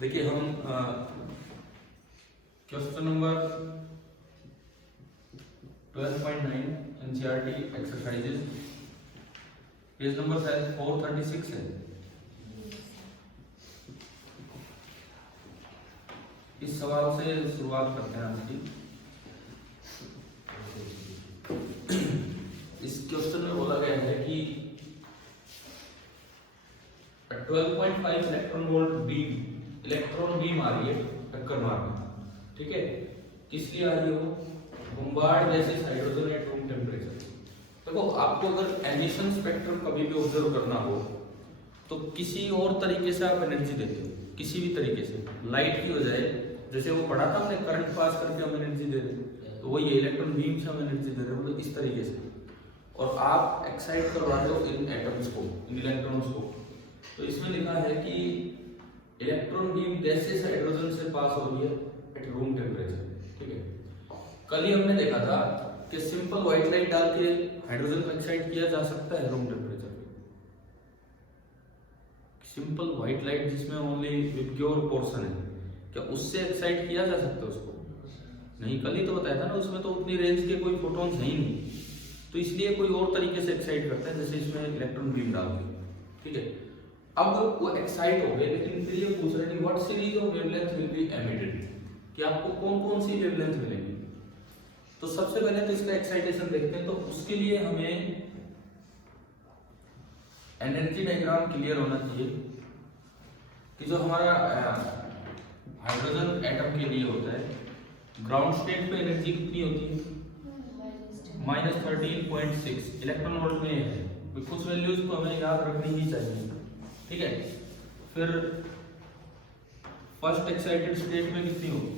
देखिए हम question number 12.9 NCERT exercises page number शायद 436 है। इस सवाल से शुरुआत करते हैं आज की। इस क्वेश्चन में बोला गया है कि 12.5 electron volt beam, electron beam आ रही है टक्कर मारने, ठीक है। किस लिए आ रही है वो? Bombard gases hydrogen at room temperature. देखो आपको अगर एमिशन स्पेक्ट्रम कभी भी ऑब्जर्व करना हो तो किसी और तरीके से आप एनर्जी देते हो, किसी भी तरीके से। लाइट की बजाय जैसे वो पढ़ा था हमने, करंट पास करके हम एनर्जी दे रहे हैं, तो वही इलेक्ट्रॉन बीम से हम एनर्जी दे रहे हैं, मतलब इस तरीके से। और आप एक्साइट करवा रहे हो इन एटम्स को, इन इलेक्ट्रॉन्स को। तो इसमें लिखा है कि इलेक्ट्रॉन बीम गैसेस हाइड्रोजन से पास हो रही है एट रूम टेम्परेचर, ठीक है। कल ही हमने देखा था कि सिंपल व्हाइट लाइट डाल के हाइड्रोजन को एक्साइट किया जा सकता है रूम टेम्परेचर पे। सिंपल व्हाइट लाइट जिसमें ओनली प्योर पोर्शन है, क्या उससे एक्साइट किया जा सकता है उसको? नहीं, कल ही तो बताया था ना, उसमें तो उतनी रेंज के कोई फोटॉन्स है ही नहीं, तो इसलिए कोई और तरीके से एक्साइट करते हैं, जैसे इसमें इलेक्ट्रॉन बीम डाल के, ठीक है। अब वो एक्साइट हो गए, लेकिन फिर ये पूछ रहे हैं what series of wavelength will be emitted, कि आपको कौन कौन सी वेवलेंथ मिलेंगी। तो सबसे पहले तो इसका एक्साइटेशन देखते हैं। तो उसके लिए हमें एनर्जी डायग्राम क्लियर होना चाहिए कि जो हमारा हाइड्रोजन एटम के लिए होता है, ग्राउंड स्टेट पे एनर्जी कितनी होती है? -13.6 इलेक्ट्रॉन वोल्ट में है। कुछ वैल्यूज को हमें याद रखनी ही चाहिए, ठीक है। फिर फर्स्ट एक्साइटेड स्टेट में कितनी होगी?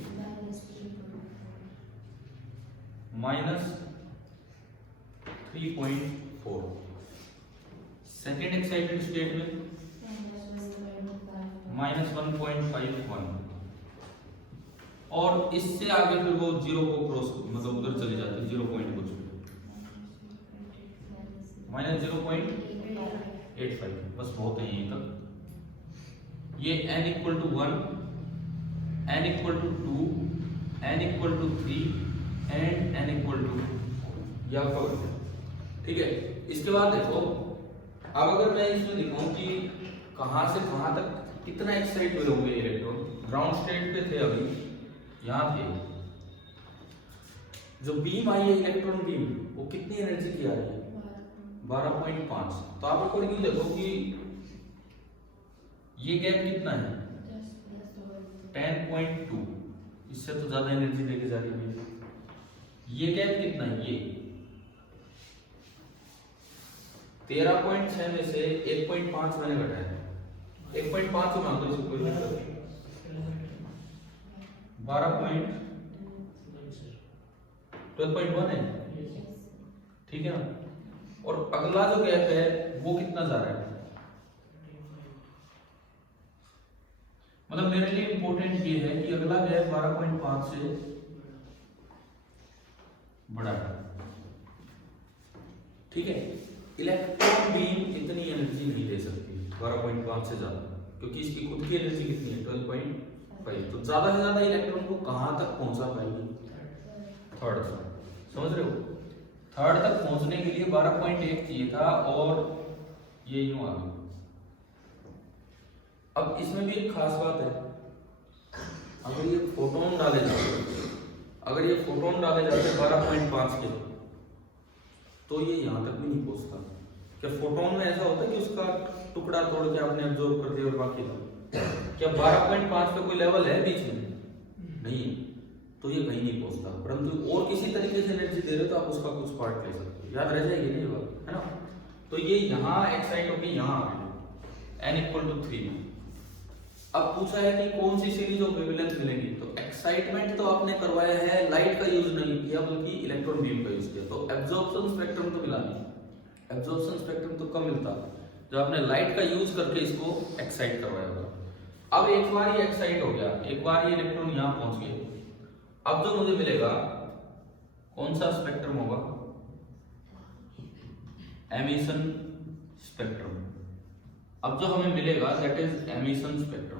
-3.4। सेकेंड एक्साइटेड स्टेट में -1.51। और इससे आगे फिर वो जीरो को क्रॉस, मतलब उधर चली जाती है, 0 पॉइंट कुछ -0.85, बस बहुत है यहीं तक। ये n = 1, n = 2, n = 3 and n = 4, या ठीक है। इसके बाद देखो, अब अगर मैं इसमें दिखाऊं कि कहां से कहां तक कितना एक्साइट हुए होंगे इलेक्ट्रॉन। ग्राउंड स्टेट पे थे, अभी यहां थे। जो बीम आई है इलेक्ट्रॉन बीम, वो कितनी एनर्जी की आ रही है? 12.5। तो आप अकॉर्डिंगली देखो कि ये गैप कितना है? 10.2। इससे तो ज्यादा एनर्जी लेके जा रही है। ये गैप कितना है? ये 13.6 में से 1.5 मैंने घटाया, 1.5 मान लो इसको, 12.1 है, ठीक है ना। और अगला जो गैप है वो कितना जा रहा है? मतलब मेरे लिए इंपॉर्टेंट ये है कि अगला गैप 12.5 से बड़ा है, ठीक है। इलेक्ट्रॉन बीम इतनी एनर्जी नहीं दे सकती 12.5 से ज्यादा, क्योंकि इसकी खुद की एनर्जी कितनी है? 12.5। तो ज्यादा से ज्यादा इलेक्ट्रॉन को कहां तक पहुंचा पाएगी? थर्ड तक, समझ रहे हो? थर्ड तक पहुंचने के लिए 12.1 चाहिए था, और ये यूं आ गया। अब इसमें भी एक खास बात है, अगर ये फोटोन डाले जाते, अगर ये फोटोन डाले जाते 12.5 के, तो ये यहां तक भी नहीं पहुंचता। क्या फोटोन में ऐसा होता है कि उसका टुकड़ा तोड़ के आपने एब्जॉर्ब कर दिया और बाकी था? क्या 12.5 पे कोई लेवल है बीच में? नहीं, तो ये कहीं नहीं पहुंचता। परंतु और किसी तरीके से एनर्जी दे रहे हो तो आप उसका कुछ पार्ट ले सकते हो। याद रह जाएगी नहीं बात, है ना। तो ये यहां एक्साइट होकर यहां आ गया n = 3। अब पूछा है कि कौन सी सीरीज ऑफ वेवलेंथ मिलेगी। तो एक्साइटमेंट तो आपने करवाया है, लाइट का यूज नहीं किया, बल्कि इलेक्ट्रॉन बीम का यूज किया। तो एब्जॉर्प्शन स्पेक्ट्रम तो मिला नहीं। एब्जॉर्प्शन स्पेक्ट्रम तो कब मिलता? जब आपने लाइट का यूज करके इसको एक्साइट करवाया होगा। अब एक बार ये एक्साइट हो गया, एक बार ये इलेक्ट्रॉन यहां पहुंच गए, अब जो मुझे मिलेगा कौन सा स्पेक्ट्रम होगा? Emission spectrum. अब जो हमें मिलेगा दैट इज एमिशन स्पेक्ट्रम।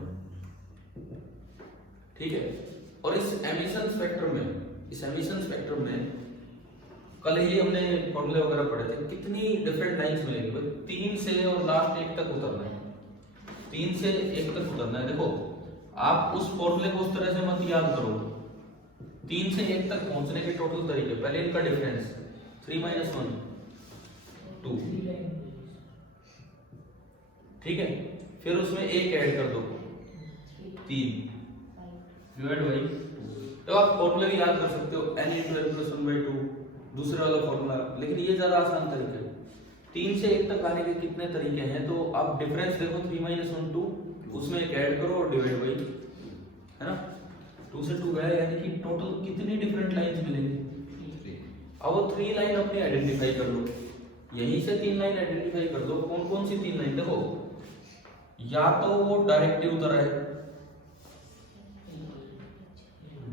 ठीक है। और इस एमिशन स्पेक्ट्रम में कल ही हमने फॉर्मूले वगैरह पढ़े थे, कितनी डिफरेंट लाइंस मिलेंगी भाई, 3 से और लास्ट 1 तक उतरना है, 3 से 1 तक उतरना है। देखो आप उस फॉर्मूले को उस तरह से मत याद करो, 3 से 1 तक पहुंचने के टोटल तरीके, पहले इनका डिफरेंस 3 - 1 2, ठीक है, फिर उसमें 1 ऐड कर दो 3 डिवाइड बाई 2। तो आप फॉर्मूले भी याद कर सकते हो n × n + 1/2 दूसरे वाला फॉर्मूला, लेकिन ये ज्यादा आसान तरीका है। 3 से 1 तक आने के कितने तरीके हैं, तो आप डिफरेंस देखो 3 - 1 2, उसमें 1 ऐड करो और डिवाइड बाई, है ना, 2 से 2 गया, यानी कि टोटल कितनी डिफरेंट लाइंस मिलेंगी। अब वो 3 लाइन अपने आइडेंटिफाई कर लो, यहीं से 3 लाइन आइडेंटिफाई कर दो। कौन कौन सी 3 लाइन, देखो या तो वो डायरेक्टली उतर आए,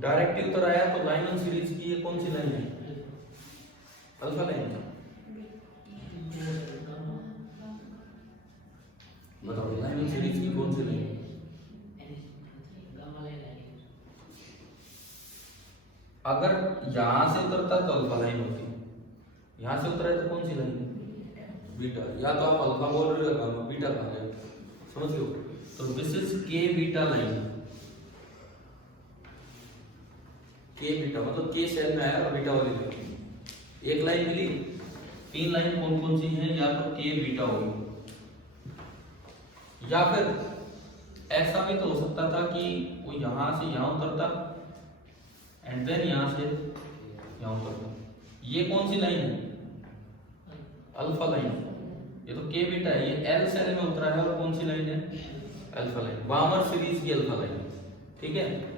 डायरेक्टली उतर आया तो लाइनन सीरीज की ये कौन सी लाइन है, अल्फा लाइन। बताओ लाइनन सीरीज की कौन सी लाइन, अगर यहां से उतरता तो अल्फा लाइन होती, यहां से उतरा तो कौन सी लाइन, बीटा। या तो आप अल्फा बोल रहे हो गामा, बीटा कहां गया, समझ लो। तो दिस इज के बीटा लाइन, के बीटा मतलब के सेल में आया और बीटा वाली लाइन, एक लाइन मिली। 3 लाइन कौन कौन सी हैं, या तो के बीटा होगी, या फिर ऐसा भी तो हो सकता था कि वो यहां से यहां उतरता एंड देन यहां से यहां उतरता। ये कौन सी लाइन है, अल्फा लाइन, ये तो के बीटा है, ये एल सेल में उतरा है और कौन सी लाइन है, अल्फा लाइन, बामर सीरीज की अल्फा लाइन, ठीक है।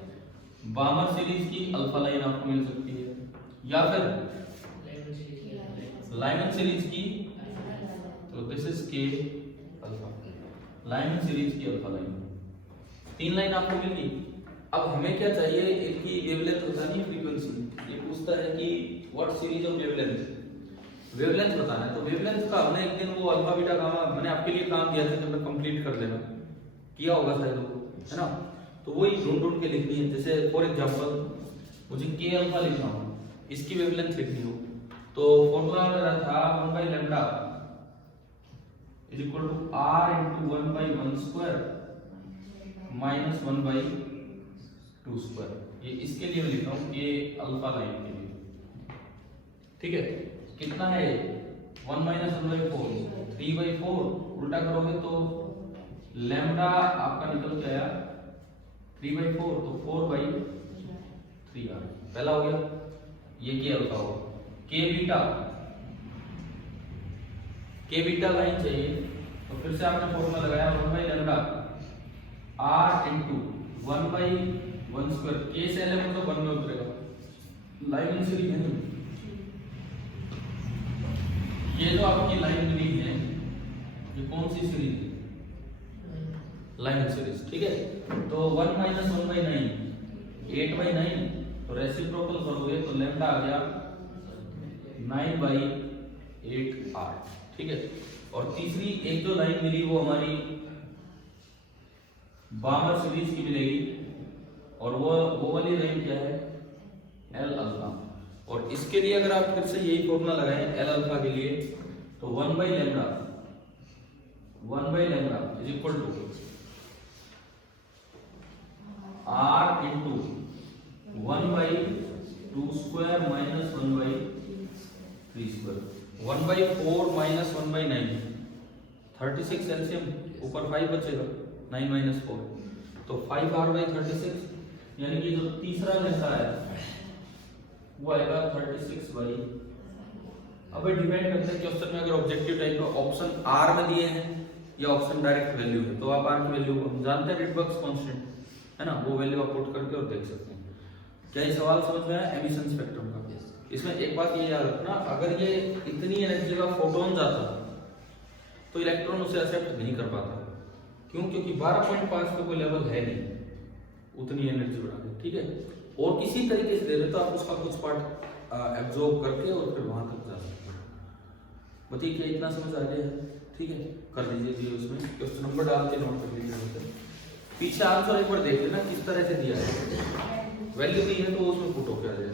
बामर सीरीज की अल्फा लाइन आपको मिल सकती है, या फिर लाइमन सीरीज की, तो दिस इज के अल्फा, लाइमन सीरीज की अल्फा लाइन। 3 लाइन आपको मिल गई। अब हमें क्या चाहिए, एक की वेवलेंथ होता है, फ्रीक्वेंसी। ये पूछता है कि what series of wavelength, wavelength बताना है। तो वेवलेंथ का हमने एक दिन वो अल्फा बीटा गामा मैंने आपके लिए काम दिया था, जब मैं कंप्लीट कर देना किया होगा शायद वो, है ना। तो वही ढूंढ ढूंढ के लिखनी है। जैसे फॉर एग्जांपल मुझे के अल्फा लिखना हो, इसकी वेवलेंथ लिखनी हो, तो फॉर्मूला मेरा था 1 λ is equal to r × 1/1² minus 1/2²। ये इसके लिए मैं लिख रहा हूँ के अल्फा लाइन के लिए, ठीक है। कितना है 1 - 1/4 3/4, उल्टा करोगे तो लैम्डा आपका निकल के आया 3/4, तो 4/3 आ गया, पहला हो गया। ये के अल्फा होगा। के बीटा लाइन चाहिए, तो फिर से आपने फॉर्मूला लगाया 1 λ r × 1/1²। के सेल है मतलब 1 में उतरेगा, लाइन सीरीज है नहीं। ये जो आपकी लाइन मिली है, ये कौन सी सीरीज है, लाइन सीरीज, ठीक है। तो 1 - 1/9 8/9, तो रेसिप्रोकल करोगे तो लैम्डा आ गया 9/8r, ठीक है। और तीसरी एक जो लाइन मिली वो हमारी बामर सीरीज की मिलेगी, और वो वाली लाइन क्या है, एल अल्फा। और इसके लिए अगर आप फिर से यही फॉर्मूला लगाएं एल अल्फा के लिए, तो 1/λ is equal to r × 1/2² minus 1/3²। 1/4 minus 1/9 36 LCM, ऊपर 5 बचेगा, 9 - 4, तो 5r/36, यानी कि जो तीसरा लैम्डा है वो आएगा 36/। अब डिपेंड करता है क्वेश्चन में, अगर ऑब्जेक्टिव टाइप का ऑप्शन आर में दिए हैं या ऑप्शन डायरेक्ट वैल्यू है, तो आप आर की वैल्यू को जानते हैं, रिडबर्ग्स कांस्टेंट है ना, वो वैल्यू आप पुट करके और देख सकते हैं। क्या ये सवाल समझ में आया एमिशन स्पेक्ट्रम का। इसमें एक बात ये याद रखना, अगर ये इतनी एनर्जी का फोटोन जाता तो इलेक्ट्रॉन उसे एक्सेप्ट नहीं कर पाता। क्यों? क्योंकि 12.5 पे कोई लेवल है नहीं उतनी एनर्जी बढ़ा के, ठीक है। और किसी तरीके से दे रहे तो आप उसका कुछ पार्ट एब्जॉर्ब करके और फिर वहां तक जा सकते हैं। बताइए क्या इतना समझ आ गया है? ठीक है, कर लीजिए जी, उसमें क्वेश्चन नंबर डाल के नोट कर लीजिए। पीछे आंसर एक बार देख लेना किस तरह से दिया है, वैल्यू दी है तो उसमें पुट होकर आ जाएगा।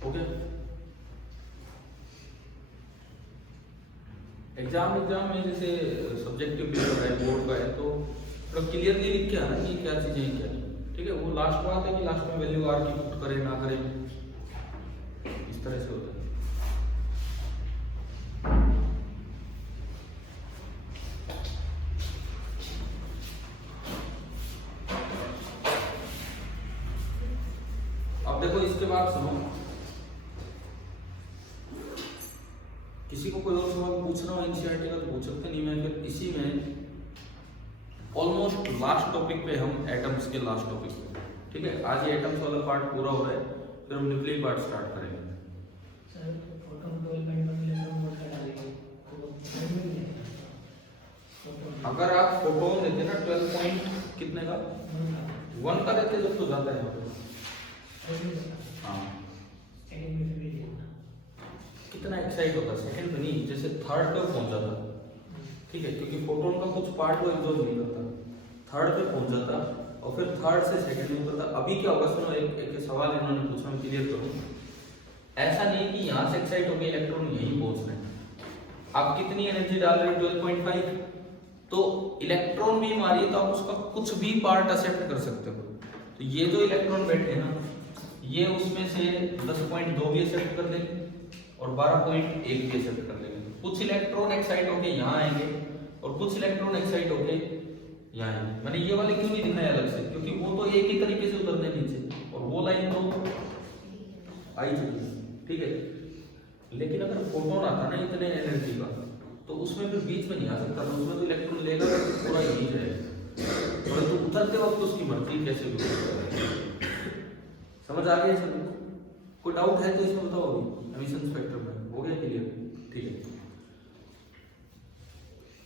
ओके, एग्जाम में जैसे सब्जेक्टिव पेपर है, बोर्ड का है, तो थोड़ा क्लियरली लिख के आना कि क्या चीजें हैं क्या नहीं। ठीक है, वो लास्ट बात है कि लास्ट में वैल्यू आर की पुट करे ना करे, इस तरह से होता है। अब देखो इसके बाद सुनो, किसी को कोई और सवाल पूछना हो एनसीईआरटी का तो पूछ सकते, नहीं मैं फिर इसी में ऑलमोस्ट लास्ट टॉपिक पे हम एटम्स के लास्ट टॉपिक पे, ठीक है, आज ये एटम्स वाला पार्ट पूरा हो रहा है, फिर हम न्यूक्लियर पार्ट स्टार्ट करेंगे। सर फोटोन 12.1 इलेक्ट्रॉन वोल्ट का डालेंगे तो अगर आप फोटोन लेते ना 12 पॉइंट कितने का 1 का लेते तो ज्यादा है यहाँ पे। हाँ, कितना एक्साइट होता है, सेकंड में नहीं, जैसे थर्ड पे पहुंच जाता, ठीक है, क्योंकि फोटोन का कुछ पार्ट वो एब्जॉर्ब नहीं करता, थर्ड पे पहुंच जाता और फिर थर्ड से सेकंड में होता। अभी क्या होगा सुनो, एक सवाल इन्होंने पूछा, मैं क्लियर करूं। ऐसा नहीं कि यहाँ से एक्साइट होकर इलेक्ट्रॉन यहीं पहुंच रहे हैं, आप कितनी एनर्जी डाल रहे हैं 12.5, तो इलेक्ट्रॉन भी मारिए तो आप उसका कुछ भी पार्ट एक्सेप्ट कर सकते हो। तो ये जो इलेक्ट्रॉन बैठे हैं ना, ये उसमें से 10.2 भी एक्सेप्ट कर लेंगे और 12.1 भी एक्सेप्ट कर लेंगे। कुछ इलेक्ट्रॉन एक्साइट होके यहाँ आएंगे और कुछ इलेक्ट्रॉन एक्साइट होके यहाँ आएंगे। मैंने ये वाले क्यों नहीं दिखाया अलग से, क्योंकि वो तो एक ही तरीके से उतरने नीचे और वो लाइन तो आई चुकी है, ठीक है। लेकिन अगर फोटोन आता ना इतने एनर्जी का, तो उसमें फिर बीच में नहीं आ सकता, तो उसमें तो इलेक्ट्रॉन लेगा तो पूरा यहीं जाएगा, और तो उतरते वक्त उसकी मर्जी कैसे भी। समझ आ गया सर? कोई डाउट है तो इसमें बताओ। एमिशन स्पेक्ट्रम में हो गया क्लियर? ठीक है।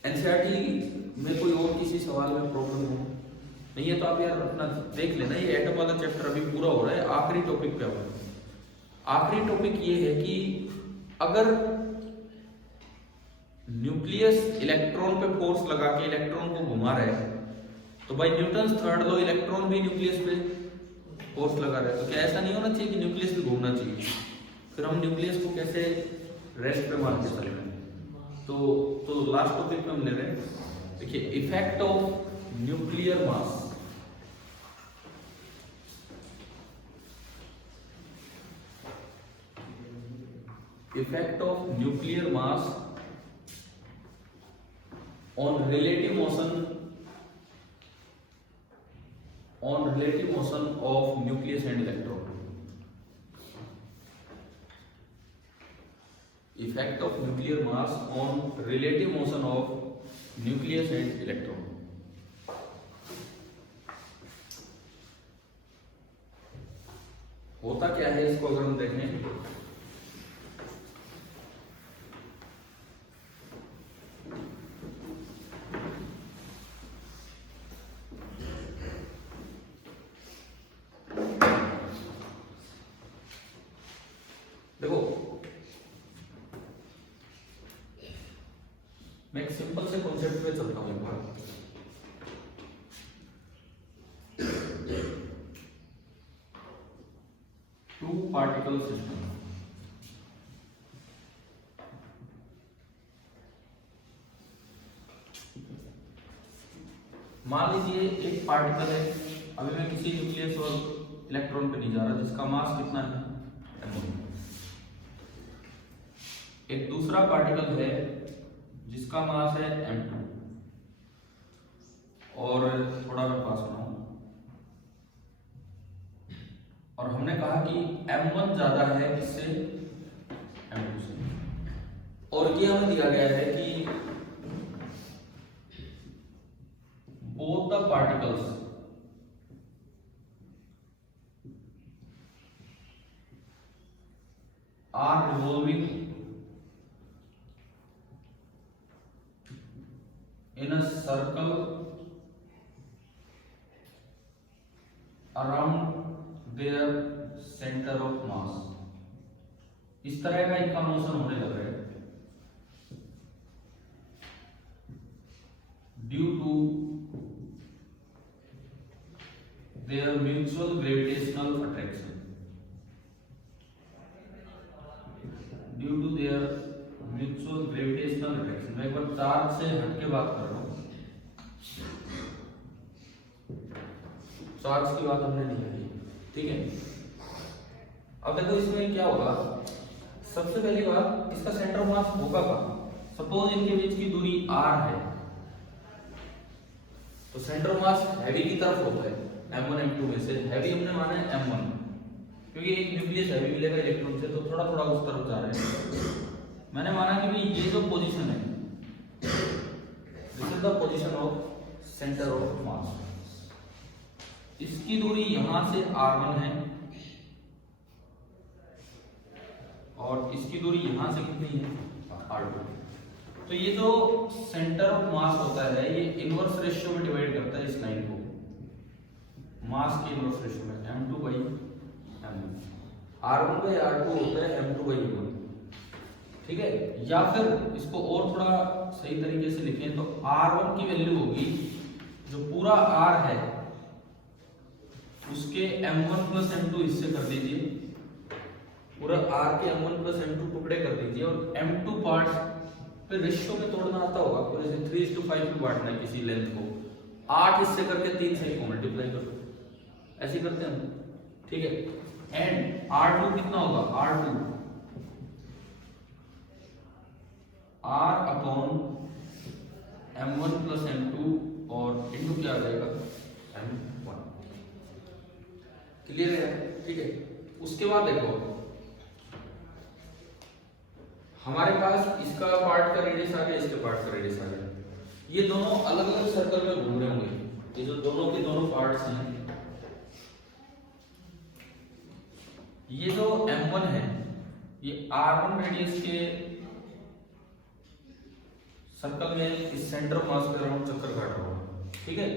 एनसीईआरटी में कोई और किसी सवाल में प्रॉब्लम हो नहीं है तो आप यार अपना देख लेना, ये एटम वाला चैप्टर अभी पूरा हो रहा है, आखिरी टॉपिक पे हो रहा है। आखिरी टॉपिक ये है कि अगर न्यूक्लियस इलेक्ट्रॉन पे फोर्स लगा के इलेक्ट्रॉन को घुमा रहा है तो by Newton's third law electron भी न्यूक्लियस पे फोर्स लगा रहा है, तो क्या ऐसा नहीं होना चाहिए कि न्यूक्लियस भी घूमना चाहिए? फिर हम न्यूक्लियस को कैसे रेस्ट पे मान के चल रहे हैं? तो लास्ट टॉपिक में हम ले रहे हैं, देखिए effect of nuclear mass. Effect of nuclear mass on relative motion of nucleus and electron. Effect of nuclear mass on relative motion of nucleus and electron. होता क्या है इसको अगर हम देखें, देखो मैं एक सिंपल से कॉन्सेप्ट पे चलता हूं एक बार। टू पार्टिकल सिस्टम, मान लीजिए एक पार्टिकल है, अभी मैं किसी न्यूक्लियस और इलेक्ट्रॉन पे नहीं जा रहा, जिसका मास कितना है m1। एक दूसरा पार्टिकल है जिसका मास है m2, और थोड़ा मैं पास में हूं, और हमने कहा कि m1 ज्यादा है किससे, m2 से, और ये हमें दिया गया है कि both the particles are revolving in a circle around their center of mass। इस तरह का इनका मोशन होने लग रहा है due to their mutual gravitational attraction, due to their mutual gravitational attraction। मैं एक बार चार्ज से हट के बात कर रहा हूं, चार्ज की बात हमने नहीं की, ठीक है। अब देखो इसमें क्या होगा, सबसे पहली बात इसका सेंटर ऑफ मास होगा कहां? सपोज इनके बीच की दूरी r है, तो सेंटर ऑफ मास हैवी की तरफ होता है m1 m2 में से। हैवी हमने माना है m1 क्योंकि एक न्यूक्लियस हैवी मिलेगा इलेक्ट्रॉन से, तो थोड़ा थोड़ा उस तरफ जा रहे हैं। मैंने माना कि भाई ये जो पोजीशन है, this is the position of centre of mass. इसकी दूरी यहां से r1 है और इसकी दूरी यहां से कितनी है, r2। तो ये जो सेंटर ऑफ मास होता है ये इनवर्स रेशियो में डिवाइड करता है इस लाइन को, मास के इनवर्स रेशियो में, m2 by m1। r1 by r2 होता है m2 by m1, ठीक है। या फिर इसको और थोड़ा सही तरीके से लिखें तो r1 की वैल्यू होगी जो पूरा r है उसके m1 plus m2 हिस्से कर दीजिए, पूरा r के m1 plus m2 टुकड़े कर दीजिए, और m2 पार्ट्स पे रेशियो में तोड़ना आता होगा आपको, जैसे 3:5 में बांटना है किसी लेंथ को, 8 हिस्से करके 3 से को मल्टीप्लाई करो, ऐसे करते हैं, ठीक है। एंड r2 कितना होगा, r2 r upon m1 plus m2 और इनटू क्या आ जाएगा m1। क्लियर है, ठीक है। उसके बाद देखो हमारे पास इसका पार्ट का रेडियस आ गया, इसके पार्ट का रेडियस आ गया, ये दोनों अलग अलग सर्कल में घूम रहे होंगे, ये जो दोनों के दोनों पार्ट्स हैं, ये जो m1 है ये r1 रेडियस के सर्कल में इस सेंटर ऑफ मास के अराउंड चक्कर काट रहा होगा, ठीक है।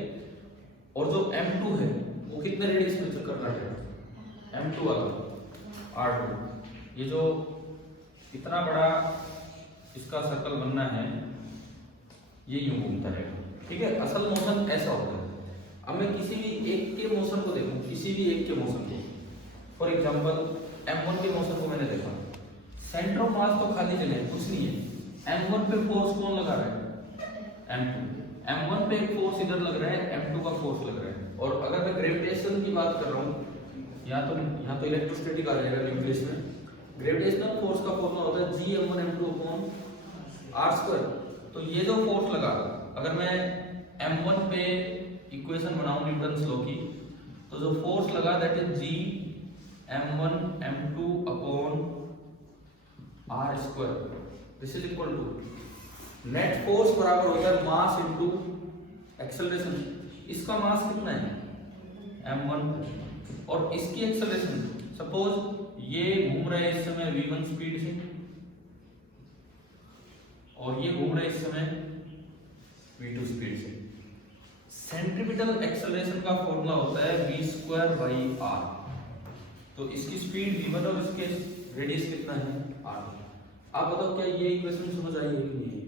और जो m2 है वो कितने रेडियस में चक्कर काट रहा है, m2 वाला r2, ये जो इतना बड़ा इसका सर्कल बनना है, ये यूं घूमता रहेगा, ठीक है। असल मोशन ऐसा होता है। अब मैं किसी भी एक के मोशन को देखूं, किसी भी एक के मोशन को, फॉर एग्जांपल m1 के मोशन को मैंने देखा, सेंटर ऑफ मास तो खाली जगह है, कुछ नहीं है। m1 पे फोर्स कौन लगा रहा है? m2। m1 पे एक फोर्स इधर लग रहा है, m2 का फोर्स लग रहा है। और अगर मैं ग्रेविटेशन की बात कर रहा हूँ, यहाँ तो इलेक्ट्रोस्टैटिक आ जाएगा न्यूक्लियस में। ग्रेविटेशनल फोर्स का फॉर्मूला होता है G m1m2/r²। तो ये जो फोर्स लगा, अगर मैं m1 पे इक्वेशन बनाऊं न्यूटन्स लॉ की, तो जो फोर्स लगा that is G m1m2/r²। This is equal to net force बराबर होता है मास इनटू एक्सेलरेशन। इसका मास कितना है? m1, और इसकी एक्सेलरेशन, सपोज ये घूम रहे इस समय v1 स्पीड से, और ये घूम रहे इस समय v2 स्पीड से। सेंट्रीपिटल एक्सेलरेशन का फॉर्मूला होता है v²/r। तो इसकी स्पीड v1 और इसके रेडियस कितना है? r। आप बताओ क्या ये इक्वेशन समझ आई है कि नहीं?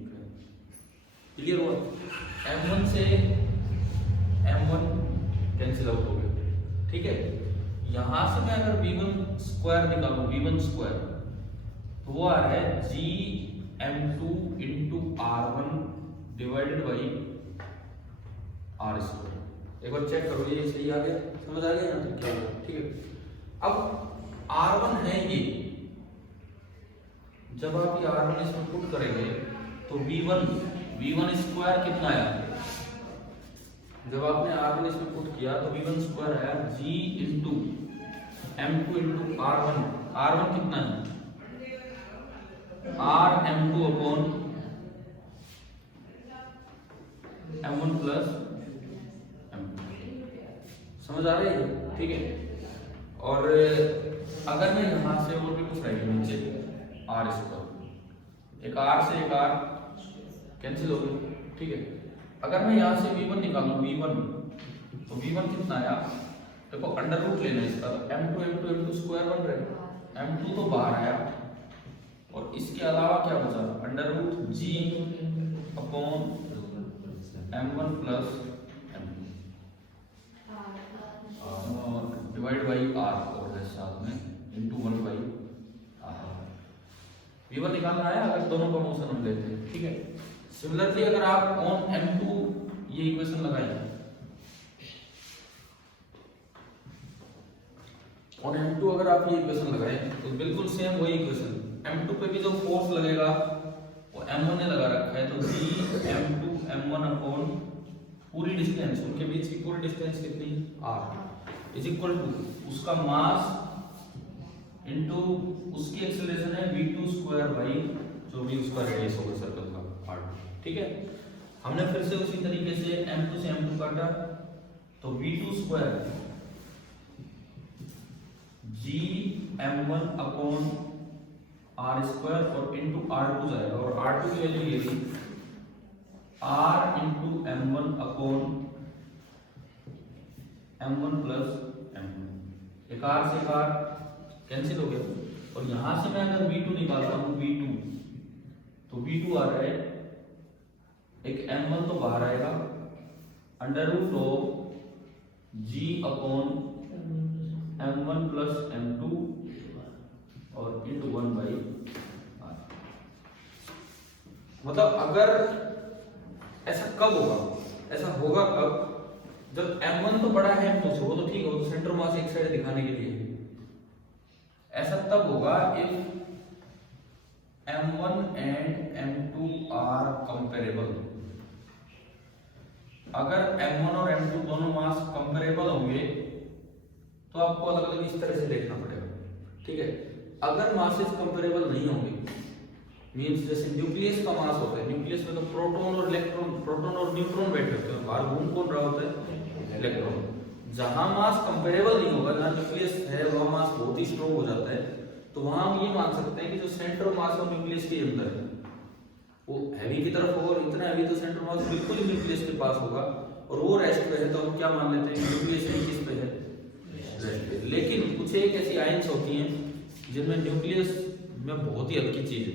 क्लियर हुआ? m1 से m1 कैंसिल आउट हो गया, ठीक है। यहां से मैं अगर v1² निकालूं, v1², तो वो आ रहा है G m2 into r1 divided by r²। एक बार चेक करो, ये सही आ गया, समझ आ गया ना? क्या ठीक है। अब r1 है ये, जब आप ये r1 इसमें पुट करेंगे तो v1² कितना आया? जब आपने r1 इसमें पुट किया तो v1² आया G into m2 into r1। r1 कितना है? r m2 upon m1 plus m2। समझ आ रही है? ठीक है। और अगर मैं यहां से और भी कुछ राइट नीचे r², एक r से एक r कैंसिल हो गए, ठीक है। अगर मैं यहां से v1 निकालूं, v1, तो v1 कितना आया? देखो अंडर रूट लेना है इसका, तो m2 बन रहा है। m2 तो बाहर आया, और इसके अलावा क्या बचा? Under root G upon m1 plus m2 divide by r, और है साथ में इनटू 1/r। v1 निकालना है अगर दोनों का मोशन हम लेते हैं, ठीक है। सिमिलरली अगर आप ऑन m2 ये इक्वेशन लगाएं, ऑन m2 अगर आप ये इक्वेशन लगाएं तो बिल्कुल सेम वही इक्वेशन, m2 पे भी जो फोर्स लगेगा वो m1 ने लगा रखा है, तो G m2 m1 अपॉन पूरी डिस्टेंस, उनके बीच की पूरी डिस्टेंस कितनी? r इज इक्वल टू उसका मास इनटू उसकी एक्सेलरेशन है v2² बाई जो भी उसका रेडियस होगा सर्कल का, r। ठीक है। हमने फिर से उसी तरीके से m2 से m2 काटा, तो v2² G m1 upon r² और इनटू r2 जाएगा, और r2 की वैल्यू ये थी r into m1 upon m1 plus m2। एक r से एक r कैंसिल हो गया, और यहां से मैं अगर v2 निकालता हूं, v2, तो v2 आ रहा है, एक m1 तो बाहर आएगा, under root of G upon m1 plus m2 और इनटू 1/r। मतलब अगर ऐसा कब होगा? ऐसा होगा कब? जब m1 तो बड़ा है m2 से, वो तो ठीक है, वो तो सेंटर मास एक साइड दिखाने के लिए। ऐसा तब होगा if m1 and m2 are comparable. अगर m1 और m2 दोनों मास कंपेरेबल होंगे तो आपको अलग अलग इस तरह से देखना पड़ेगा, ठीक है। अगर मासेस कंपेरेबल नहीं होंगे, मींस जैसे न्यूक्लियस का मास होता है, न्यूक्लियस में तो प्रोटॉन और इलेक्ट्रॉन, प्रोटॉन और न्यूट्रॉन बैठे होते हैं, बाहर घूम कौन रहा होता है? इलेक्ट्रॉन। जहां मास कंपेरेबल नहीं होगा, जहां न्यूक्लियस है वहां मास बहुत ही स्ट्रॉन्ग हो जाता है, तो वहां हम ये मान सकते हैं कि जो सेंटर मास ऑफ न्यूक्लियस के अंदर है वो हैवी की तरफ होगा, और इतना हैवी तो सेंटर मास बिल्कुल ही न्यूक्लियस के पास होगा, और वो रेस्ट पे है, तो हम क्या मान लेते हैं? न्यूक्लियस किस पे है? रेस्ट पे। लेकिन कुछ एक ऐसी आयंस होती हैं जिनमें न्यूक्लियस में बहुत ही हल्की चीज है।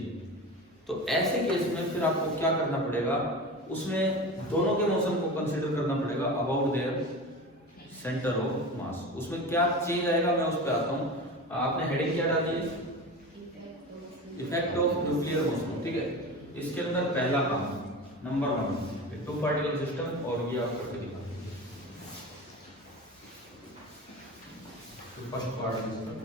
तो ऐसे केस में फिर आपको क्या करना पड़ेगा, उसमें दोनों के मोशन को कंसीडर करना पड़ेगा about their centre of mass. उसमें क्या चेंज आएगा मैं उस पर आता हूँ। आपने हेडिंग क्या डाली है, इफेक्ट ऑफ न्यूक्लियर मोशन, ठीक है। इसके अंदर पहला काम नंबर 1 टू पार्टिकल सिस्टम, और ये आप करके दिखा फर्स्ट पार्ट।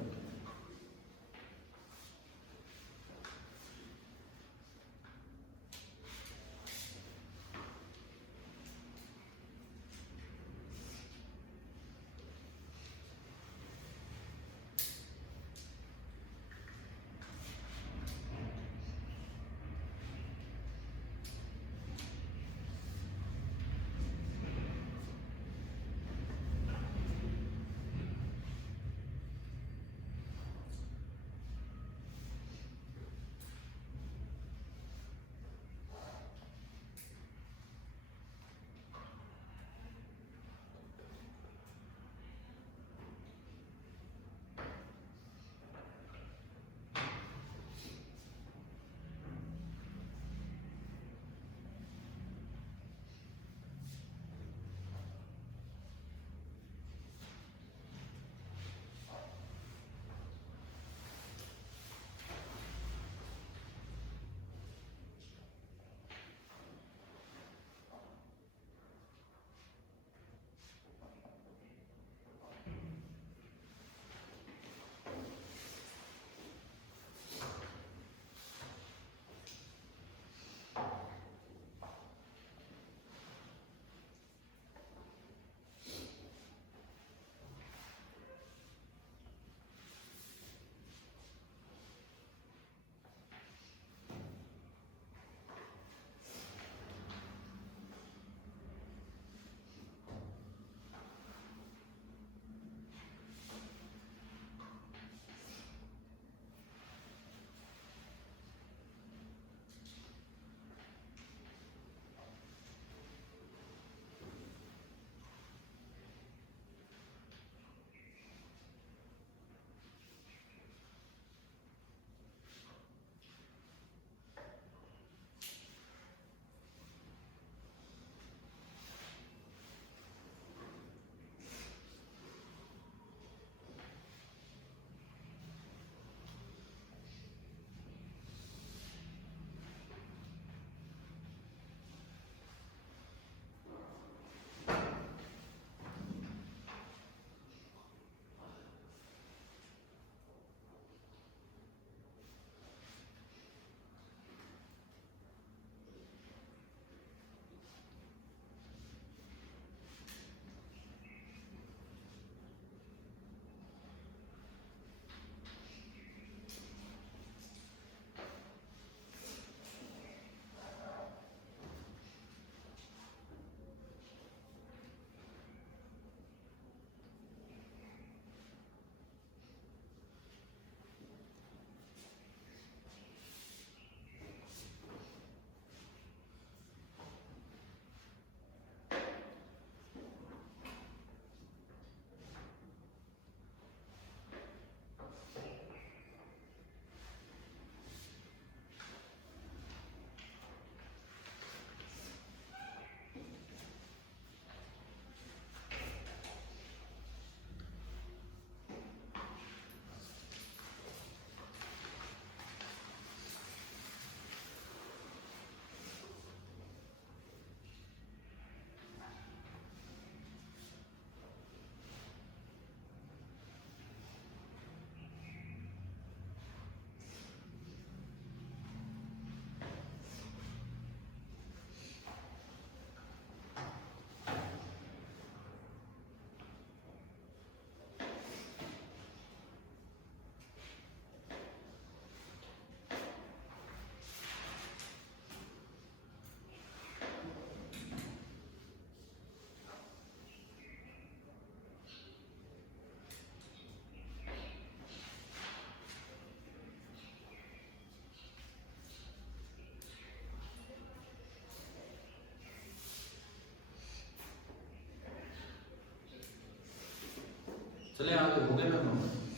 चले आगे हो गए ना,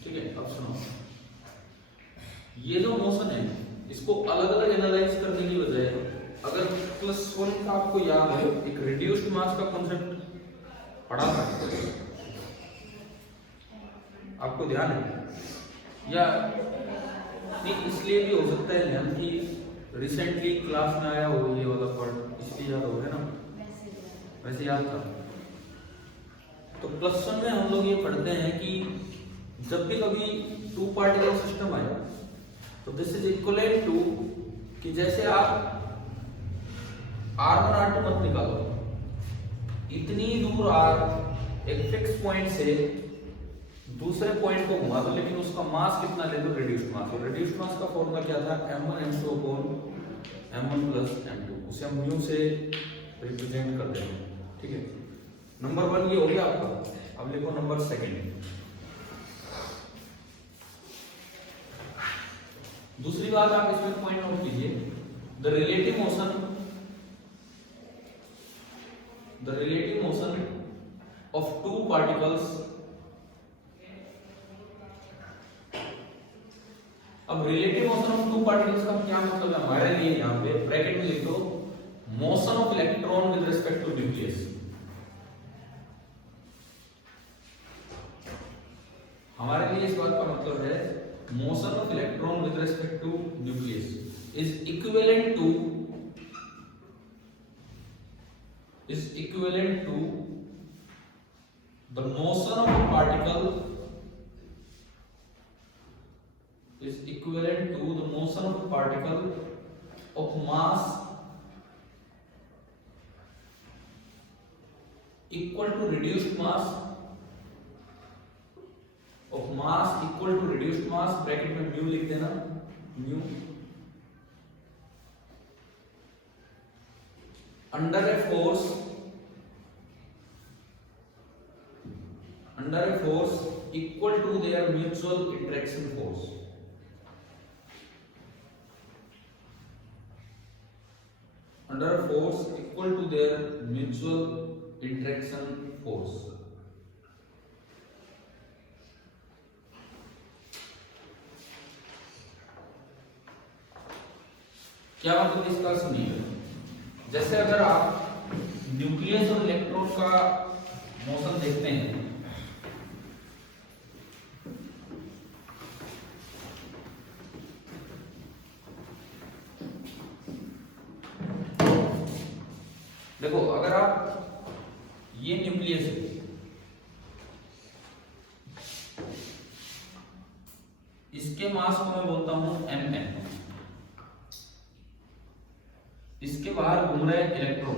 ठीक है। अब सुनो, ये जो मोशन है इसको अलग अलग एनालाइज करने की बजाय अगर +1 का आपको याद है एक रिड्यूस्ड मास का कॉन्सेप्ट पढ़ा था, आपको ध्यान है या नहीं? इसलिए भी हो सकता है ध्यान कि रिसेंटली क्लास में आया हो ये वाला पॉइंट, इसलिए याद हो गया ना, वैसे याद था। तो +1 में हम लोग ये पढ़ते हैं कि जब भी कभी 2 पार्टिकल सिस्टम आए तो दिस इज इक्वलेंट टू कि जैसे आप R1 R2 मत निकालो, इतनी दूर R एक फिक्स पॉइंट से दूसरे पॉइंट को घुमा दो, लेकिन उसका मास कितना ले दो, रिड्यूस्ड मास। और रिड्यूस्ड मास का फॉर्मूला क्या था, m1 m2 m1 m2, उसे हम म्यू से रिप्रेजेंट कर देंगे। ठीक है, नंबर 1 ये हो गया आपका। अब लिखो नंबर 2। दूसरी बात आप इसमें पॉइंट नोट कीजिए, the relative motion of 2 particles. अब रिलेटिव मोशन ऑफ 2 पार्टिकल्स का क्या मतलब है हमारे लिए, यहां पे ब्रैकेट में लिख दो motion of electron with respect to nucleus. हमारे लिए इस बात का मतलब है motion of electron with respect to nucleus is equivalent to the motion of a particle is equivalent to the motion of a particle of mass equal to reduced mass equal to reduced mass, bracket में mu लिख देना, mu under a force equal to their mutual interaction force. Under a force equal to their mutual interaction force. क्या मतलब इसका, सुनिए। जैसे अगर आप न्यूक्लियस और इलेक्ट्रॉन का मोशन देखते हैं, देखो अगर आप ये न्यूक्लियस है, इसके मास को मैं बोलता हूं mn, इसके बाहर घूम रहे इलेक्ट्रॉन,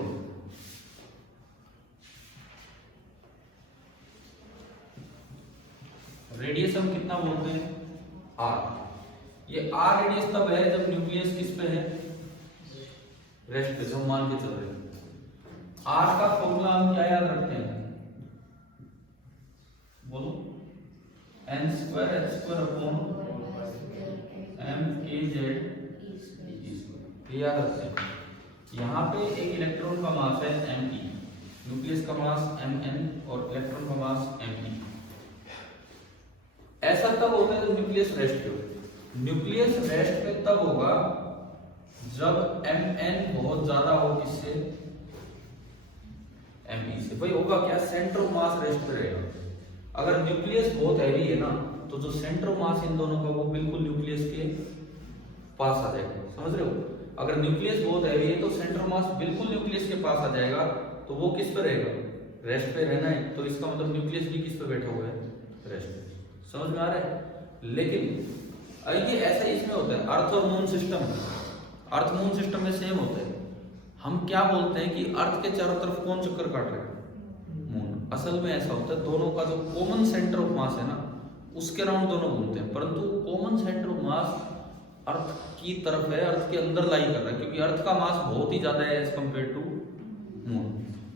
रेडियस हम कितना बोलते हैं, r। ये r रेडियस तब है जब न्यूक्लियस किस पे है, रेस्ट पे, जो मान के चल रहे हैं। r का फॉर्मूला हम क्या याद रखते हैं, बोलो, n² h² mkz, ये याद रखते हैं। यहाँ पे एक इलेक्ट्रॉन का मास है me, न्यूक्लियस का मास mn और इलेक्ट्रॉन का मास me। ऐसा तब होता है जब न्यूक्लियस रेस्ट पे हो। न्यूक्लियस रेस्ट पे तब होगा जब mn बहुत ज्यादा हो, किससे, me से। भाई होगा क्या, सेंटर ऑफ मास रेस्ट पे रहेगा। अगर न्यूक्लियस बहुत हैवी है ना, तो जो सेंटर ऑफ मास इन दोनों का वो बिल्कुल न्यूक्लियस के पास आ जाएगा, समझ रहे हो। अगर न्यूक्लियस बहुत हैवी है तो सेंटर मास बिल्कुल न्यूक्लियस के पास आ जाएगा, तो वो किस पे रहेगा, रेस्ट पे रहना है। तो इसका मतलब न्यूक्लियस भी किस पे बैठा हुआ है, रेस्ट पे। समझ में आ रहा है। लेकिन ये ऐसा इसमें होता है, अर्थ और moon system, earth moon system में सेम होता है। हम क्या बोलते हैं कि अर्थ के चारों तरफ कौन चक्कर काट रहा है, मून। असल में ऐसा होता है, दोनों का जो कॉमन सेंटर ऑफ मास है ना, उसके अराउंड दोनों घूमते हैं, परंतु कॉमन सेंटर ऑफ मास अर्थ की तरफ है, अर्थ के अंदर लाई कर रहा है, क्योंकि अर्थ का मास बहुत ही ज्यादा है एज कंपेयर टू मून।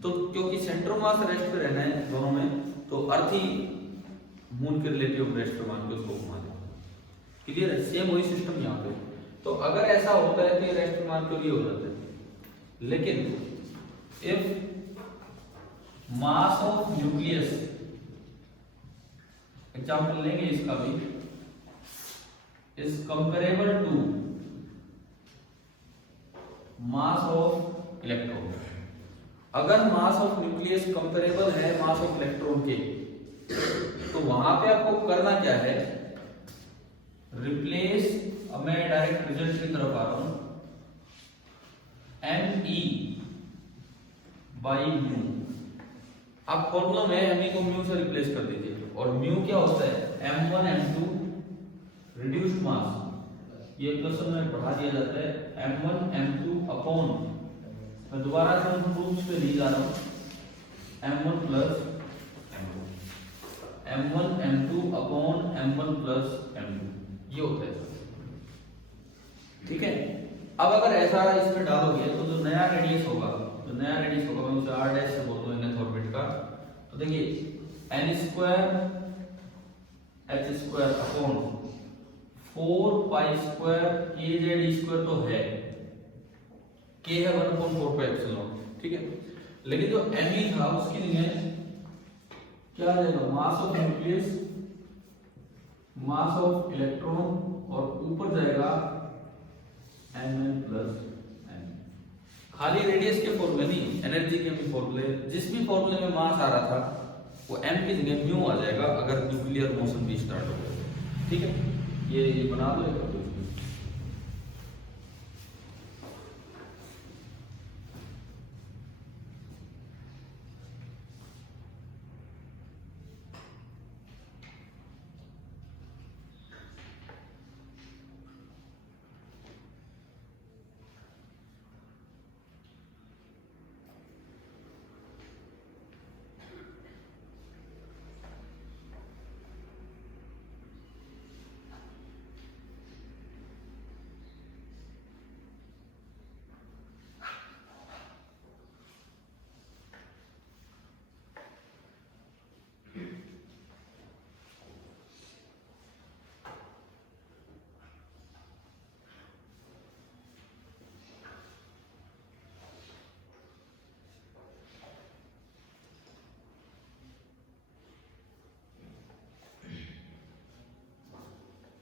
तो क्योंकि सेंटर ऑफ मास रेस्ट पे रहना है दोनों में, तो अर्थ ही मून के रिलेटिव रेस्ट पे मान के उसको घुमा दे। क्लियर है, सेम वही सिस्टम यहाँ पे। तो अगर ऐसा होता है तो रेस्ट पे मान के भी हो जाता है। लेकिन if mass of nucleus, example लेंगे इसका भी, is comparable to mass of electron। अगर मास ऑफ न्यूक्लियस कंपेरेबल है मास ऑफ इलेक्ट्रॉन के, तो वहां पे आपको करना क्या है, रिप्लेस, अब मैं डायरेक्ट रिजल्ट की तरफ आ रहा हूं, me बाई म्यू। आप फॉर्मूला में me को म्यू से रिप्लेस कर दीजिए, और म्यू क्या होता है, m1 m2 रिड्यूस्ड मास, ये क्वेश्चन में बढ़ा दिया जाता है m1 m2 अपॉन, मैं दोबारा से उन प्रूफ्स पे नहीं जा रहा हूं, m1 plus m1 m2 upon m1 plus m2, ये होता है। ठीक है, अब अगर ऐसा इसमें डालोगे तो जो नया रेडियस होगा, मैं उसे r डैश से बोलता हूं इनथ ऑर्बिट का, तो देखिए n square h square upon 4 pi square k z square तो है, k है 1/4 पाई एप्सिलॉन। ठीक है, लेकिन जो me था उसकी लिए क्या आ जाएगा, mass of nucleus, mass of electron, और ऊपर जाएगा Mn प्लस n। खाली रेडियस के फॉर्मूले नहीं, एनर्जी के भी फॉर्मूले, जिस भी फॉर्मूले में मास आ रहा था वो m की जगह म्यू आ जाएगा अगर न्यूक्लियर मोशन भी स्टार्ट हो गया। ठीक है, ये बना लो एक।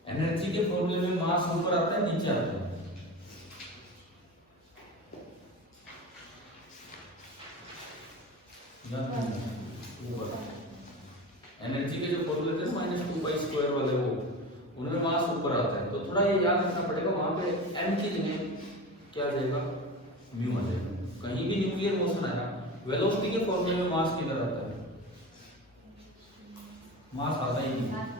एनर्जी के फॉर्मूले में मास ऊपर आता है नीचे आता है, एनर्जी के जो फॉर्मूले थे -2 पाई स्क्वायर वाले वो, उनमें मास ऊपर आता है, तो थोड़ा ये याद रखना पड़ेगा, वहां पे m की जगह क्या आ जाएगा, म्यू आ जाएगा। कहीं भी न्यूक्लियर मोशन आया, वेलोसिटी के फॉर्मूले में मास किधर आता है, मास आता ही नहीं।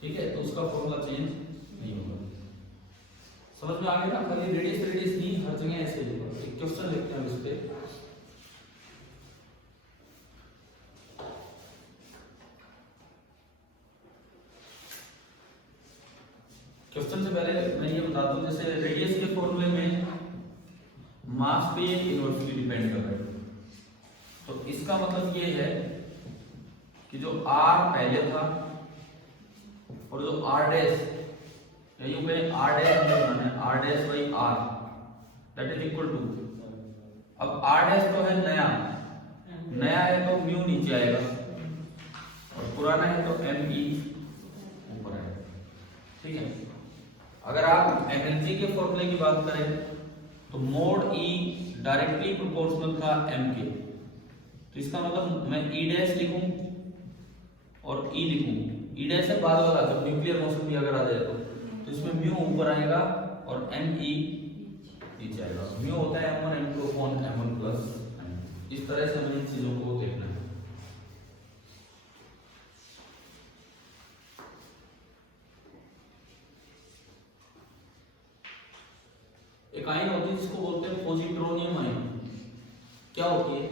ठीक है, तो उसका फॉर्मूला चेंज नहीं होगा। समझ में आ गया ना, खाली रेडियस नहीं, हर जगह ऐसे ही होगा। एक क्वेश्चन लिखते हैं इस पे, क्वेश्चन से पहले मैं ये बता दूं, जैसे रेडियस के फॉर्मूले में मास पे इनवर्सली डिपेंड कर रहा है, तो इसका मतलब ये है कि जो r पहले था और जो r डैश, यूं कहें r डैश बनाना है, r dash by r that is equal to, अब r डैश तो है नया है तो म्यू नीचे आएगा, और पुराना है तो me ऊपर आएगा। ठीक है, अगर आप एनर्जी के फॉर्मूले की बात करें तो मोड E डायरेक्टली प्रोपोर्शनल था m के, तो इसका मतलब मैं E डैश लिखूं और E लिखूं, E डैश है बाद वाला, जब न्यूक्लियर मोशन भी अगर आ जाए तो इसमें म्यू ऊपर आएगा और me नीचे आएगा। म्यू होता है m1 m2 upon m1 plus m। इस तरह से हमें इन चीजों को देखना है। एक आयन होती है जिसको बोलते हैं पॉजिट्रोनियम आयन। क्या होती है,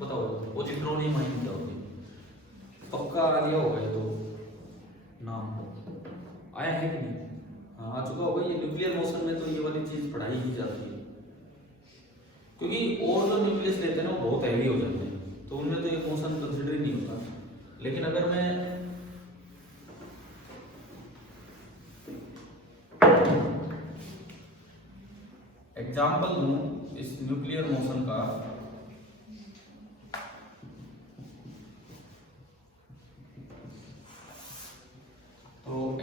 बताओ पॉजिट्रोनियम आयन क्या होती है? पक्का आ गया होगा ये तो नाम आया है कि नहीं? हाँ आ चुका होगा। ये न्यूक्लियर मोशन में तो ये वाली चीज पढ़ाई ही जाती है, क्योंकि और जो न्यूक्लियस लेते हैं ना वो बहुत हैवी हो जाते हैं, तो उनमें तो ये मोशन कंसिडर ही नहीं होता। लेकिन अगर मैं एग्जाम्पल दूं इस न्यूक्लियर मोशन का,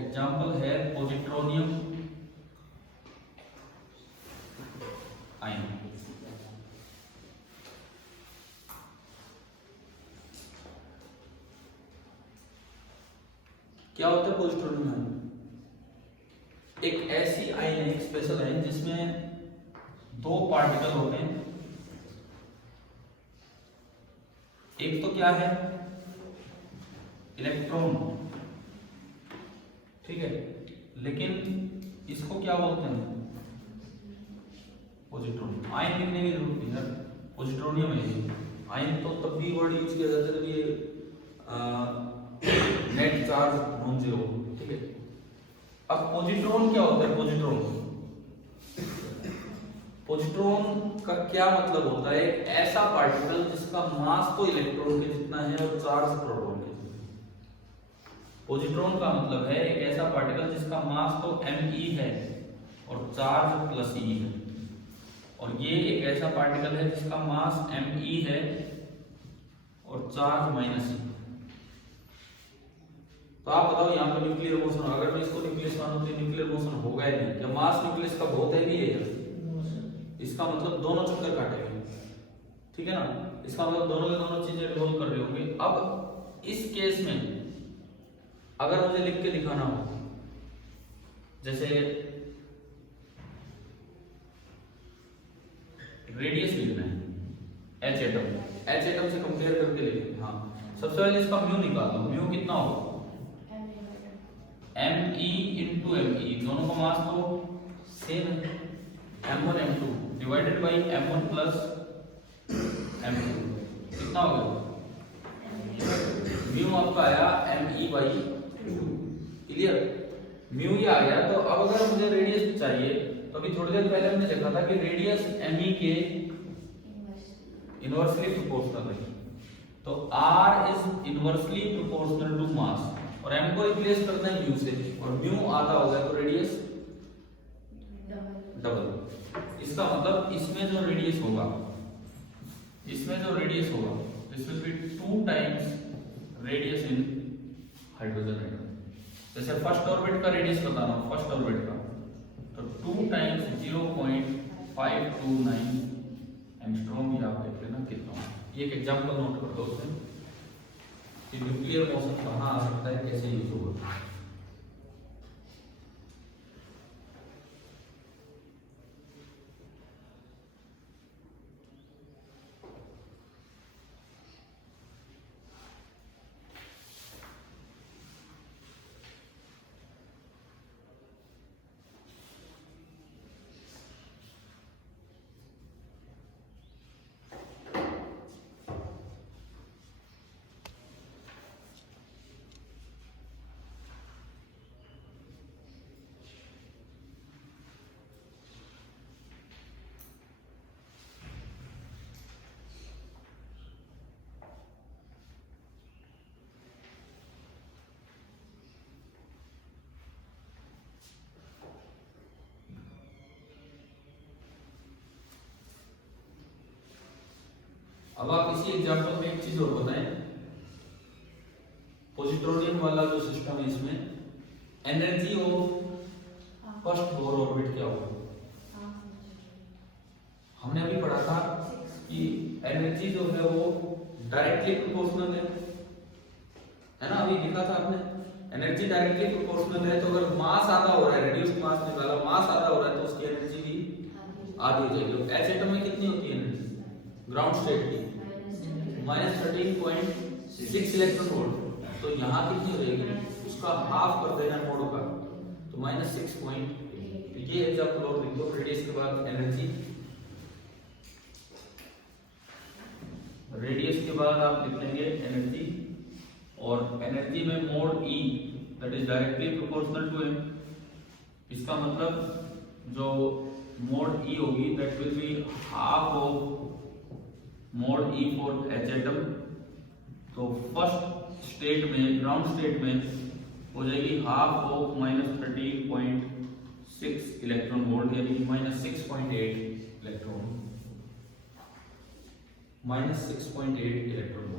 एग्जाम्पल है पॉजिट्रोनियम आयन। क्या होता है पॉजिट्रोनियम आयन? एक ऐसी आयन है, एक स्पेशल आयन जिसमें दो पार्टिकल होते हैं। एक तो क्या है, इलेक्ट्रॉन, ठीक है, लेकिन इसको क्या बोलते हैं, पॉजिट्रोनियम। आयन लिखने की जरूरत नहीं है, पॉजिट्रोनियम है। आयन तो तब भी वर्ड यूज किया जाता है जब ये नेट चार्ज नॉन जीरो, ठीक है। अब पॉजिट्रॉन क्या होता है? पॉजिट्रॉन का क्या मतलब होता है? एक ऐसा पार्टिकल जिसका मास तो इलेक्ट्रॉन के जितना है और चार्ज प्रोटॉन के जितना। पॉजिट्रॉन का मतलब है एक ऐसा पार्टिकल जिसका मास तो me है और चार्ज प्लस e है। और ये एक ऐसा पार्टिकल है जिसका मास me है और चार्ज माइनस e। तो आप बताओ यहाँ पे न्यूक्लियर मोशन, अगर मैं इसको न्यूक्लियस मानूं तो न्यूक्लियर मोशन होगा ही नहीं। क्या मास न्यूक्लियस का बहुत है भी है? इसका मतलब दोनों चक्कर काटेंगे, ठीक है ना। इसका मतलब दोनों की दोनों चीजें रिवॉल्व कर रही होंगी। अब इस केस में अगर मुझे लिख के दिखाना हो, जैसे रेडियस लिखना है एच एटम से कंपेयर करके लिखेंगे। हाँ, सबसे पहले इसका म्यू निकाल लो। म्यू कितना होगा? me इंटू me, दोनों का मास तो सेम है, m1 m2 divided by m1 plus m2 कितना हो गया? म्यू आपका आया me बाई 2। क्लियर? म्यू ये आ गया। तो अब अगर मुझे रेडियस चाहिए, तो अभी थोड़ी देर पहले हमने देखा था कि रेडियस me के इनवर्सली प्रोपोर्शनल है। तो r is inversely proportional to mass, और m को रिप्लेस करना है म्यू से, और म्यू आधा हो गया तो रेडियस डबल। इसका मतलब इसमें जो रेडियस होगा, this will be 2 times radius in hydrogen atom. जैसे फर्स्ट ऑर्बिट का रेडियस बताना हो, फर्स्ट ऑर्बिट का, तो 2 टाइम्स 0.529 एंगस्ट्रॉम। ये आप देख लेना कितना। ये एक एग्जांपल नोट कर दो उसमें कि न्यूक्लियर मोशन कहाँ आ सकता है, कैसे यूज होगा। अब आप इसी एग्जांपल में एक चीज और बताएं, पॉजिट्रोनियम वाला जो सिस्टम है, इसमें energy of first Bohr orbit क्या होगा? हमने अभी पढ़ा था कि एनर्जी जो है वो डायरेक्टली प्रोपोर्शनल है ना। अभी लिखा था आपने, एनर्जी डायरेक्टली प्रोपोर्शनल है। तो अगर मास आधा हो रहा है, रिड्यूस्ड मास निकाला, मास आधा हो रहा है, तो उसकी एनर्जी भी आधी हो जाएगी। एच एटम में कितनी होती है एनर्जी ग्राउंड स्टेट की? -13.6 इलेक्ट्रॉन वोल्ट। तो यहाँ कितनी हो जाएगी? उसका हाफ कर देना मोड का, तो -6. ये एग्जांपल और लिख दो। रेडियस के बाद एनर्जी, रेडियस के बाद आप लिख लेंगे एनर्जी, और एनर्जी में mode E that is directly proportional to m। इसका मतलब जो मोड E होगी that will be half of mode E for H atom. तो फर्स्ट स्टेट में, ग्राउंड स्टेट में हो जाएगी हाफ ऑफ -13.6 इलेक्ट्रॉन वोल्ट, यानी -6.8 इलेक्ट्रॉन, -6.8 इलेक्ट्रॉन वोल्ट।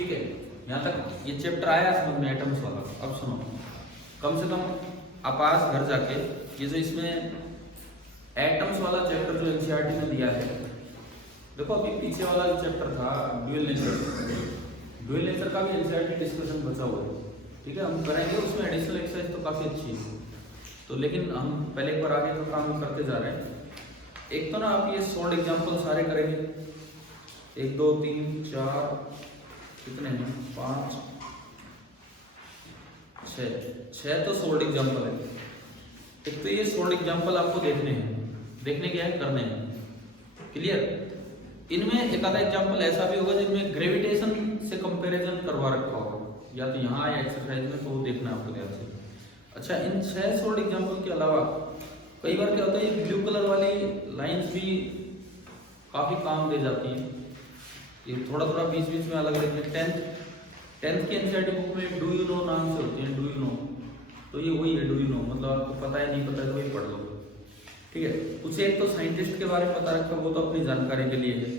ठीक है, यहाँ तक ये चैप्टर आया समझ में एटम्स वाला। अब सुनो, कम से कम आप आज घर जाके ये जो इसमें एटम्स वाला चैप्टर जो एनसीईआरटी में दिया है, देखो अभी पीछे वाला जो चैप्टर था ड्यूअल नेचर का भी एनसीईआरटी डिस्कशन बचा हुआ है। ठीक है, हम करेंगे उसमें एडिशनल एक्सरसाइज तो काफी अच्छी है, तो लेकिन हम पहले एक बार आगे का काम करते जा रहे हैं। एक तो ना आप ये सॉल्ड एग्जाम्पल सारे करेंगे, 1 2 3 4 कितने हैं, 5 6 तो सॉल्ड एग्जाम्पल है। एक तो ये सॉल्ड एग्जाम्पल आपको देखने क्या है, करने हैं। क्लियर? इनमें एक आधा एग्जाम्पल ऐसा भी होगा जिनमें ग्रेविटेशन से कंपैरिजन करवा रखा होगा, या तो यहाँ या एक्सरसाइज में, तो वो देखना है आपको ध्यान से। अच्छा, इन 6 सॉल्ड एग्जाम्पल के अलावा कई बार क्या होता है, ये ब्लू कलर वाली लाइंस भी काफी काम दे जाती हैं। ये थोड़ा बीच में अलग रहती है। 10th की एनसीईआरटी बुक में डू यू नो नाम से होती है, डू यू नो, तो ये वही है डू यू नो, मतलब आपको पता है नहीं पता है तो वही पढ़ लो। ठीक है, कुछ एक तो साइंटिस्ट के बारे में पता रखा, वो तो अपनी जानकारी के लिए है।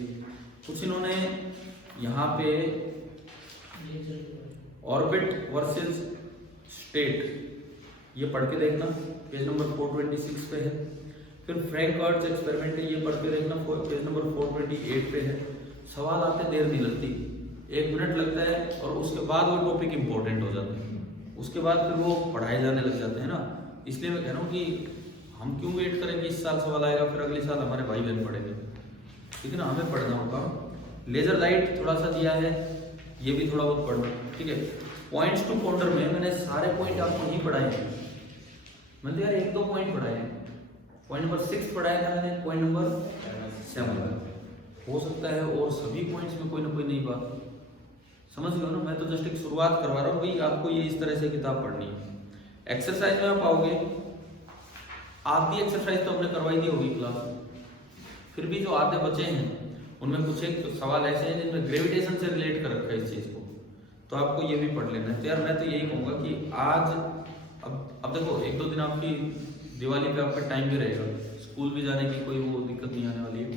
कुछ इन्होंने यहाँ पे ऑर्बिट वर्सेस स्टेट ये पढ़ के देखना, पेज नंबर 426 पे है। फिर फ्रैंक अर्ट्स एक्सपेरिमेंट है, ये पढ़ के देखना, पेज नंबर 428 पे है। सवाल आते देर नहीं लगती, 1 मिनट लगता है, और उसके बाद वो टॉपिक इंपॉर्टेंट हो जाते हैं, उसके बाद फिर वो पढ़ाए जाने लग जाते हैं ना। इसलिए मैं कह रहा हूँ कि हम क्यों वेट करेंगे, इस साल सवाल आएगा फिर अगले साल हमारे भाई बहन पढ़ेंगे, ठीक है ना, हमें पढ़ना होगा। लेजर लाइट थोड़ा सा दिया है, ये भी थोड़ा बहुत पढ़ना। ठीक है, पॉइंट्स टू पॉन्डर में मैंने सारे पॉइंट आपको नहीं पढ़ाए हैं, मैंने यार 1 2 पॉइंट पढ़ाए हैं। पॉइंट नंबर 6 पढ़ाया था मैंने, पॉइंट नंबर 7 हो सकता है, और सभी पॉइंट्स में कोई ना कोई नई बात समझ गए ना। मैं तो जस्ट एक शुरुआत करवा रहा हूँ भाई, आपको ये इस तरह से किताब पढ़नी है। एक्सरसाइज में आप आओगे, आधी एक्सरसाइज तो हमने करवाई दी होगी क्लास में, फिर भी जो आधे बचे हैं उनमें कुछ एक सवाल ऐसे हैं जिनमें ग्रेविटेशन से रिलेट कर रखा है इस चीज को, तो आपको ये भी पढ़ लेना है। तो यार मैं तो यही कहूँगा कि आज अब देखो 1 2 दिन आपकी दिवाली पे आपका टाइम भी रहेगा, स्कूल भी जाने की कोई वो दिक्कत नहीं आने वाली है,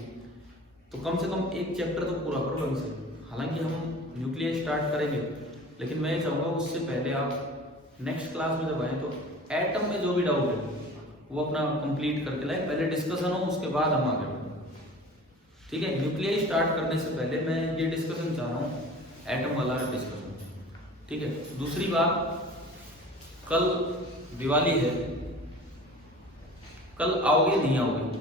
तो कम से कम एक चैप्टर तो पूरा करो ढंग से। हालांकि हम न्यूक्लियर स्टार्ट करेंगे, लेकिन मैं चाहूँगा उससे पहले आप नेक्स्ट क्लास में जब आए तो एटम में जो भी डाउट है वो अपना कंप्लीट करके लाए, पहले डिस्कशन हो उसके बाद हम आगे बढ़ें। ठीक है, न्यूक्लियर स्टार्ट करने से पहले मैं ये डिस्कशन चाह रहा हूँ, एटम वाला डिस्कशन। ठीक है, दूसरी बात, कल दिवाली है, कल आओगे नहीं आओगे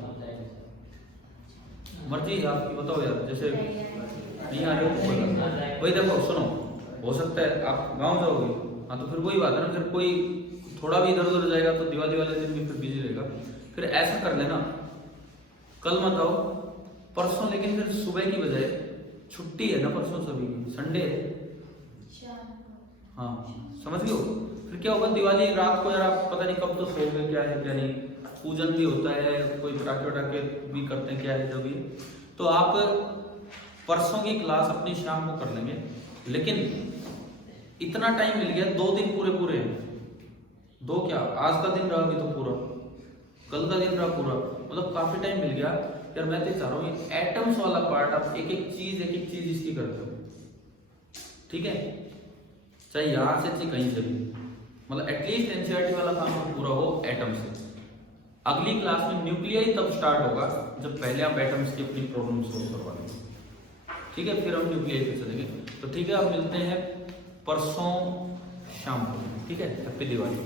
मर्जी है आपकी, बताओ यार। जैसे नहीं आ रहे हो, वही देखो सुनो, हो सकता है आप गांव जाओगे, हाँ तो फिर वही बात है ना, फिर कोई थोड़ा भी इधर उधर जाएगा तो दिवाली वाले दिन भी फिर बिजी रहेगा। फिर ऐसा कर लेना, कल मत आओ, परसों, लेकिन फिर सुबह की बजाय छुट्टी है ना, परसों सभी की संडे है। हाँ समझ गए हो, फिर क्या होगा दिवाली रात को यार आप पता नहीं कब तो सोओगे, क्या है क्या नहीं, पूजन भी होता है, कोई पटाखे वटाखे भी करते हैं, क्या है जो भी, तो आप परसों की क्लास अपनी शाम को कर लेंगे। लेकिन इतना टाइम मिल गया, 2 दिन पूरे हैं, 2 क्या, आज का दिन रहा भी तो पूरा, कल का दिन रहा पूरा, मतलब काफी टाइम मिल गया यार। मैं तो चाह रहा हूँ एटम्स वाला पार्ट आप एक एक चीज इसकी करते हो, ठीक है, चाहे यहाँ से चाहे कहीं से भी, मतलब एटलीस्ट एनसीईआरटी वाला काम पूरा हो एटम से। अगली क्लास में न्यूक्लियर तब स्टार्ट होगा जब पहले आप एटम्स की अपनी प्रॉब्लम सोल्व करवा लेंगे, ठीक है, फिर हम न्यूक्लियर पे चलेंगे। तो ठीक है, आप मिलते हैं परसों शाम को, ठीक है, हैप्पी दिवाली।